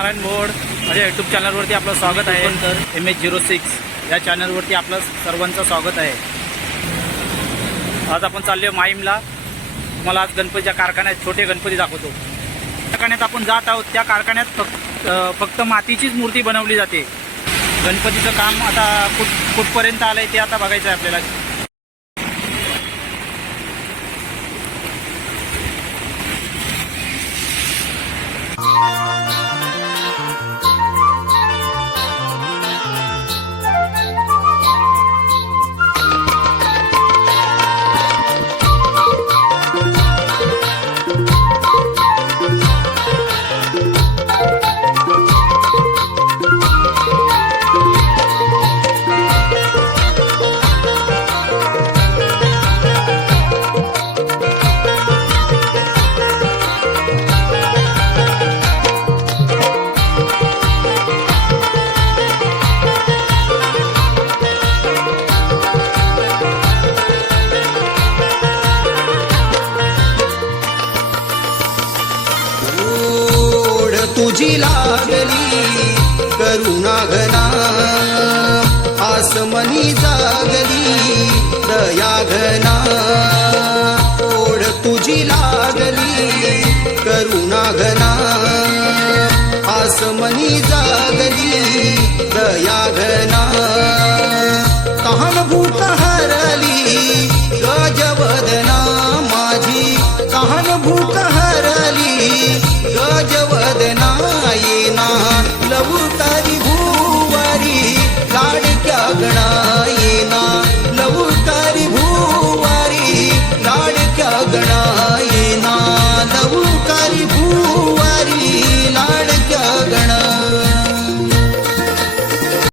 नारायण मोड माझ्या यूट्यूब चॅनलवरती आपलं स्वागत आहे. MH06 या चॅनलवरती आपलं सर्वांचं स्वागत आहे. आज आपण चाललो माहीमला. तुम्हाला आज गणपतीच्या कारखान्यात छोटे गणपती दाखवतो. कारखान्यात आपण जात आहोत. त्या कारखान्यात फक्त मातीचीच मूर्ती बनवली जाते. गणपतीचं काम आता कुठपर्यंत आलं आहे ते आता बघायचं आहे आपल्याला. तुझी लागली करुणा घना आसमनी जागली दया घना. ओढ तुझी लागली करुणा घना आसमनी जागली दया घना.